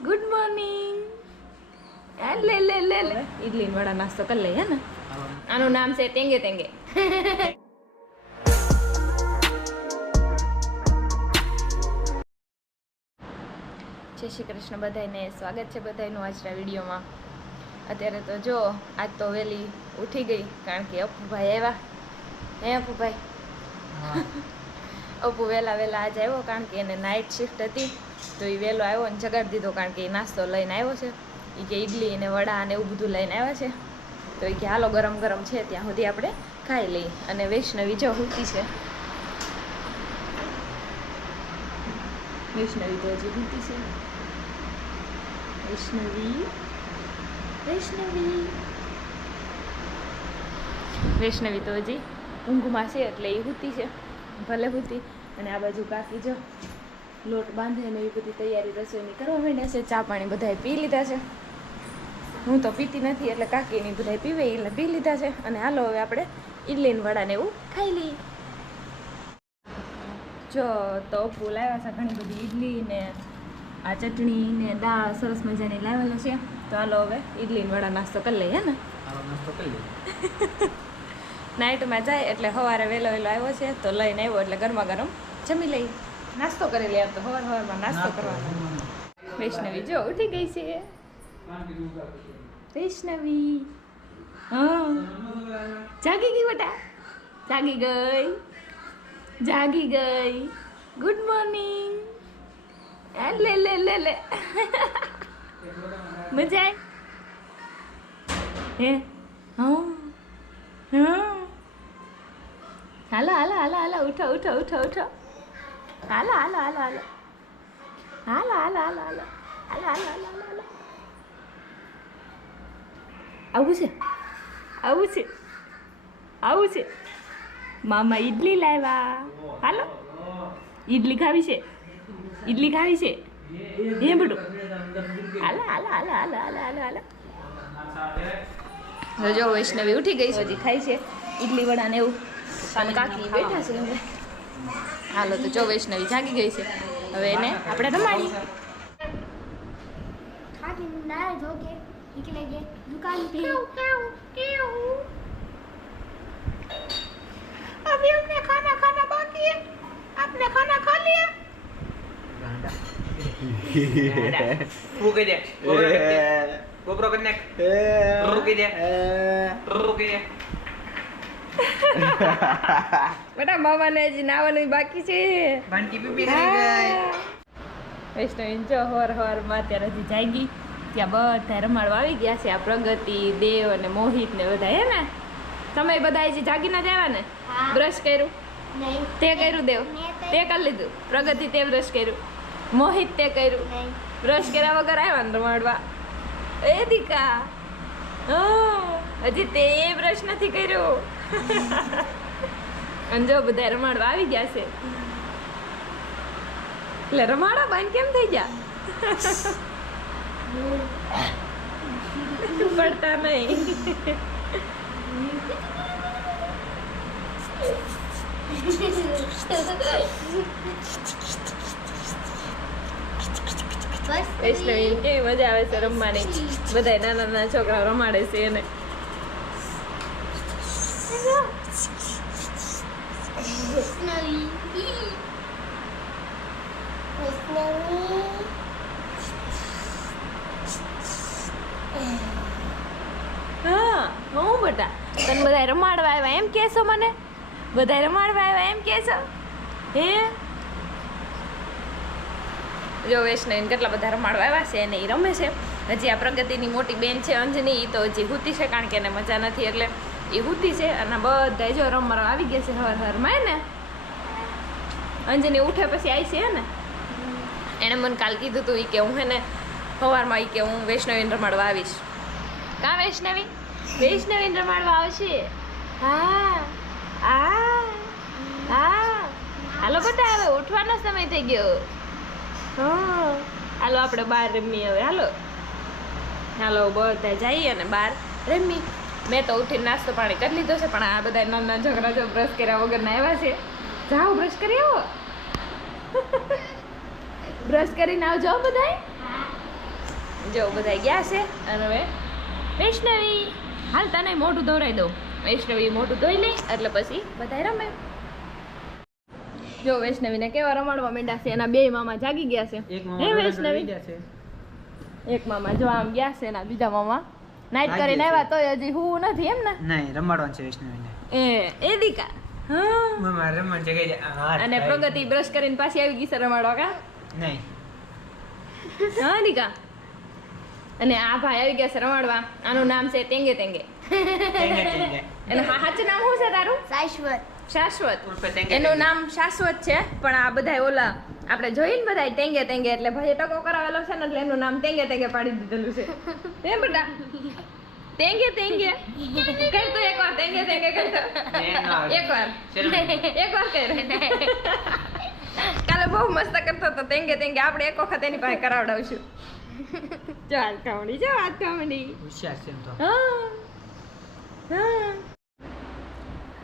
Good morning લે લે લે લે ઇડલી વડા નાસ્તો કરી લઈએ ને આનું નામ છે તેંગે તેંગે જય શ્રી કૃષ્ણ બધાને સ્વાગત છે બધાનું આજના વિડીયોમાં અત્યારે તો જો આજ તો વહેલી ઉઠી ગઈ કારણ કે અપુભાઈ આવ્યા હે અપુભાઈ અપુ વહેલા વહેલા આજે આવ્યો કારણ કે એને નાઇટ શિફ્ટ હતી તો એ વહેલો આવ્યો અને જગાડી દીધો કારણ કે એ નાસ્તો લઈને આવ્યો છે. એ કે ઇડલી અને વડા અને એવું બધું લઈને આવ્યા છે. તો એ કે હાલો ગરમ ગરમ છે, ત્યાં સુધી આપણે ખાઈ લઈએ અને વૈષ્ણવી જો હુતી છે. વૈષ્ણવી તો હજી હુતી છે. વૈષ્ણવી વૈષ્ણવી. વૈષ્ણવી તો હજી ઊંઘમાં છે એટલે એ હુતી છે. ભલે હુતી. અને આ બાજુ કાકી જો. લોટ બાંધે અને એવી બધી તૈયારી રસોઈની કરવા માંડ્યા છે. ચા પાણી બધાએ પી લીધા છે. હું તો પીતી નથી એટલે કાકીની બધાએ પીવે એટલે પી લીધા છે. અને હાલો હવે આપણે ઇડલી વડાને એવું ખાઈ લઈએ. જો તો અપુ લાવ્યા છે ઘણી બધી ઇડલી ને આ ચટણી ને દાળ સરસ મજાની લાવેલો છે. તો હાલો હવે ઇડલી વડા નાસ્તો કરી લઈએ ને? નાસ્તો કરી લઈએ. નાઇટમાં જાય એટલે સવારે વહેલો વહેલો આવ્યો છે તો લઈને આવ્યો એટલે ગરમા ગરમ જમી લઈ નાસ્તો કરી લે તો સવાર સવારમાં નાસ્તો કરવાનો. વૈષ્ણવી જો ઉઠી ગઈ છે. વૈષ્ણવી. હા. જાગી ગઈ બેટા. જાગી ગઈ. જાગી ગઈ. ગુડ મોર્નિંગ લે લે લે લે. મજા આવી હે? હા. હા. હાલો હાલો હાલો હાલો. ઉઠો ઉઠો ઉઠો ઉઠો. હાલો હાલો હાલો હાલો હાલો હાલો હાલો હાલો હાલો હાલો હાલો હાલો આવું છે આવું છે આવું છે મામા ઈડલી લાવ્યા હાલો ઈડલી ખાવી છે ઈડલી ખાવી છે હે બધું હાલો હાલો હાલો હાલો હાલો હાલો હાલો જો વૈષ્ણવી ઉઠી ગઈ છે. હજી ખાય છે. ઈડલી વડા ને એવું. કાકી બેઠા છે. હાલો તો જો વૈષ્ણવી જાગી ગઈ છે હવે એને આપણે રમાડીએ खा के नहा धो के निकलेंगे दुकान पे अभी हमने खाना खाना बाकी है आपने खाना खा लिया મૂકી દે ગોબરો કરી નાખ રૂકી દે રૂકી દે બેટા મામાને હજી નાવાનું બાકી છે. વાનગી પી વૈષ્ણવીન જો હવાર હવારમાં અત્યારે હજી જાગી. ત્યાં બધા રમાડવા આવી ગયા છે. આ પ્રગતિ દેવ અને મોહિત ને બધા હે ને? તમે બધા હજી જાગીને જ આવ્યા ને? બ્રશ કર્યું? તે કર્યું દેવ? તે કરી લીધું? પ્રગતિ તે બ્રશ કર્યું. મોહિત તે કર્યું. બ્રશ કર્યા વગર આવ્યા ને રમાડવા? એ દીકા. હજી તે બ્રશ નથી કર્યું. અને જો બધા રમાડવા આવી ગયા છે. એટલે રમાડા બાન કેમ થઈ ગયા પડતા નહીં. વૈષ્ણવી કેવી મજા આવે છે રમવાની? બધા નાના નાના છોકરા રમાડે છે એને. personally. personally. હું બેટા તને બધા રમાડવા આવ્યા એમ કહેશો મને બધા રમાડવા આવ્યા એમ કહેશો હે જો વૈષ્ણવીને કેટલા બધા રમાડવા આવ્યા છે અને એ રમે છે હજી આ પ્રગતિની મોટી બેન છે અંજની એ તો હજી હુતી છે કારણ કે એને મજા નથી એટલે એ હુતી છે અને બધા જો રમવા આવી ગયા છે હર હરમાં ને અંજની ઉઠે પછી આવી છે ને? એણે મને કાલ કીધું હતું ઈ કે હું હેને સવારમાં એ કે હું વૈષ્ણવીને રમાડવા આવીશ. કા વૈષ્ણવી? વૈષ્ણવીને રમાડવા આવશે? હા આ હા. હાલો બેટા હવે ઉઠવાનો સમય થઈ ગયો. હા. હાલો આપણે બહાર રમીએ હવે હાલો. હાલો બધા જઈએ અને બહાર રમી મેં તો ઉઠીને નાસ્તો પાણી કરી લીધો છે પણ આ બધા નાના છોકરા જો બ્રશ કર્યા વગરના આવ્યા છે. જાઓ બ્રશ કરી આવો. બ્રશ કરીને આવજો બધાય. જો બધા ગયા છે. અને હવે વૈષ્ણવી. હાલ તને મોઢું ધોરાઈ દઉં. વૈષ્ણવી મોઢું ધોઈ લઈ એટલે પછી બધા રમે. જો વૈષ્ણવીને કેવા રમાડવા માંડ્યા છે? એના બે મામા જાગી ગયા છે. એક હે મામા વૈષ્ણવી? એક મામા જો આમ ગયા છે એના બીજા મામા. નાઈટ કરીને. આવ્યા તો હજી હું નથી એમ ને? નહીં રમાડવાનું છે વૈષ્ણવીને. એ એ દીકા. અને પ્રગતિ બ્રશ કરીને પાછી આવી ગઈ સર રમાડવા કા? નહીં. હા દીકા અને આ ભાઈ આવી ગયા છે રમાડવા. આનું નામ છે તેંગે તેંગે. એનું સાચું નામ શું છે તારું? શાશ્વત. શાશ્વત. એનું નામ શાશ્વત છે પણ આ બધા ઓલા આપણે જોઈને બધા ટેંગે ટેંગે એટલે ભાઈ ટકો કરાવેલો છે ને એટલે એનું નામ તેંગે તેંગે પાડી દીધેલું છે. હે બેટા? તેંગે તેંગે કર તો એકવાર તેંગે તેંગે કર તો એ ના આવે. એકવાર કર કાલે બહુ મસ્ત કરતો હતો તેંગે તેંગે આપણે એક વખત એની પાસે કરાવડાવશું. ચાલ કામડી જો વાત કામડી હોશિયાર છે તો. હા હા.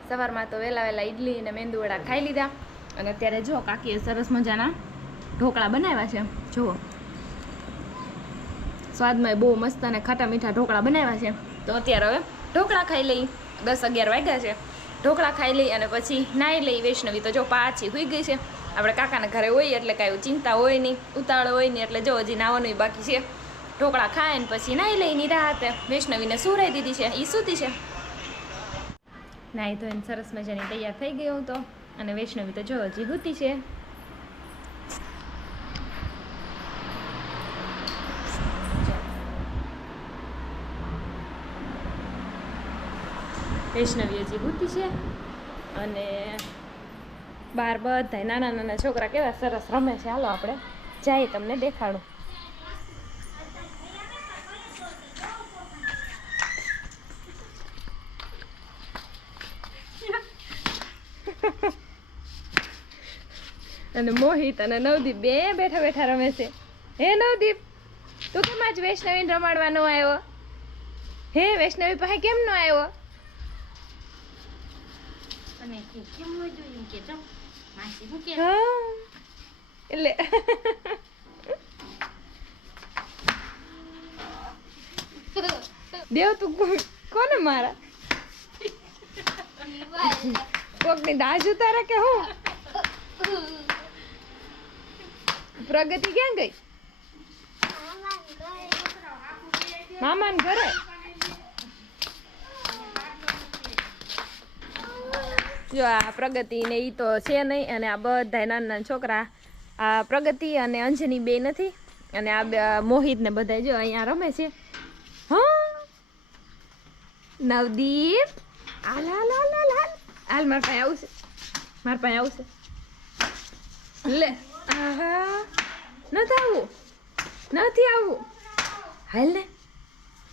સવારમાં તો વહેલા વહેલા ઈડલી અને મેંદુ વડા ખાઈ લીધા. અને અત્યારે જો કાકીએ સરસ મજાના ઢોકળા બનાવ્યા છે. જુઓ. સ્વાદમાં બહુ મસ્ત અને ખાટા મીઠા ઢોકળા બનાવ્યા છે. તો અત્યારે હવે ઢોકળા ખાઈ લઈ. દસ અગિયાર વાગ્યા છે. ઢોકળા ખાઈ લઈ અને પછી નાહી લઈ વૈષ્ણવી. તો જો પાછી હોઈ ગઈ છે. આપણે કાકાના ઘરે હોય એટલે કાંઈ ચિંતા હોય નહીં, ઉતાવળ હોય નહીં, એટલે જો હજી નાવાનું બાકી છે. ઢોકળા ખાય ને પછી નાહી લઈ ની રાહતે વૈષ્ણવીને સુરાઈ દીધી છે. એ સૂતી છે. નાહી એને સરસ મજાની તૈયાર થઈ ગયો તો. અને વૈષ્ણવી તો જો હજી હૂતી છે. વૈષ્ણવી હૂતી છે. અને બાર બધા નાના નાના છોકરા કેવા સરસ રમે છે. હાલો આપણે જઈએ તમને દેખાડું. અને મોહિત અને નવદીપ બે બેઠા બેઠા રમે છે. હે નવદીપ, તું કેમ આજ વૈષ્ણવીને રમાડવાનો આવ્યો? હે વૈષ્ણવી પાસે કેમ નો આવ્યો? તમે કે કેમ ન જોયું કે જો માસી હું કે? એટલે. દેવ તું કોને મારા? કોકની દાજ ઉતારે કે હું? પ્રગતિ ક્યાં ગઈ? મામાન ઘરે? જો આ પ્રગતિ ને એ તો છે નહીં અને આ બધા નાના નાના છોકરા આ પ્રગતિ અને અંજની બે નથી અને આ મોહિત ને બધા જો અહીંયા રમે છે. હા. નવદીપ. હાલ હાલ હાલ હાલ હાલ. હાલ મારા પાસે આવશે. મારા પાસે આવશે. લે. આહા. નથી આવું. નથી આવું. હાલ ને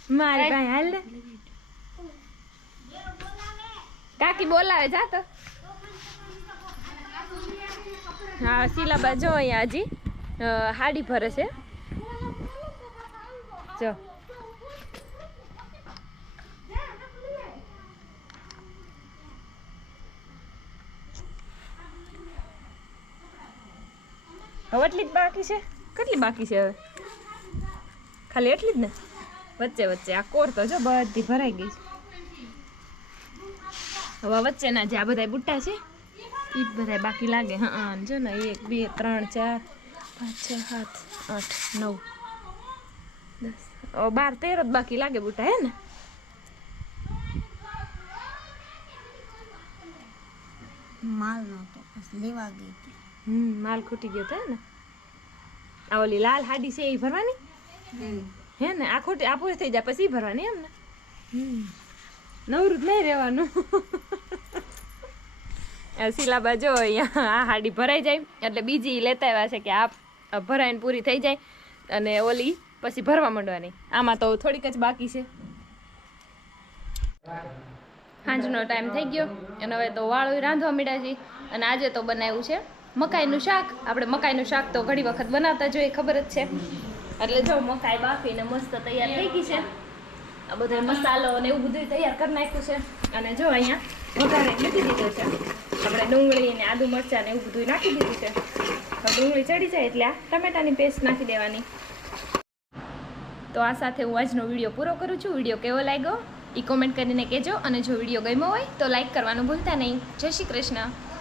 મારી પાસે હાલ ને કાકી બોલાવે, જા તો. હા, શીલાબા, જો અહીંયા હજી હાડી ભરે છે. જો. હવે એટલી જ બાકી છે? કેટલી બાકી છે હવે? ખાલી એટલી જ ને? વચ્ચે વચ્ચે, આ કોર તો જો બધી ભરાઈ ગઈ છે. હવે વચ્ચેના જે આ બધા બુટ્ટા છે એ બધા બાકી લાગે. હા જો ને એક બે ત્રણ ચાર પાંચ છ સાત આઠ નવ દસ. બાર તેર જ બાકી લાગે બુટ્ટા હે ને? માલ લેવા ગઈ હમ માલ ખૂટી ગયો તો ને? આ ઓલી લાલ હાડી છે એ ભરવાની? હે ને? આ ખોટી આ પૂરી થઈ જાય પછી ભરવાની એમ ને? હમ. નવરું નહીં રહેવાનું શીલાબા જો અહીંયા આ હાડી ભરાઈ જાય. એટલે બીજી લેતા આવ્યા છે કે આ ભરાઈને પૂરી થઈ જાય અને ઓલી પછી ભરવા માંડવાની. આમાં તો થોડીક જ બાકી છે. સાંજનો ટાઈમ થઈ ગયો અને હવે તો વાળું રાંધવા મીડ્યા છે. અને આજે તો બનાવ્યું છે મકાઈનું શાક. આપણે મકાઈનું શાક તો ઘણી વખત બનાવતા જોઈએ ખબર જ છે. એટલે જો મકાઈ બાફીને મસ્ત તૈયાર થઈ ગઈ છે. આ બધો મસાલો ને એવું બધું તૈયાર કરી નાખ્યું છે. અને જો અહીંયા વઘારે મૂકી દીધો છે. આપણે ડુંગળી ને આદુ મરચાં ને એવું બધું નાખી દીધું છે. હવે ડુંગળી ચડી જાય એટલે આ ટમેટાની પેસ્ટ નાખી દેવાની. તો આ સાથે હું આજનો વીડિયો પૂરો કરું છું. વીડિયો કેવો લાગ્યો? એ કોમેન્ટ કરીને કહેજો. અને જો વીડિયો ગમ્યો હોય તો લાઈક કરવાનું ભૂલતા નહીં. જય શ્રી કૃષ્ણ.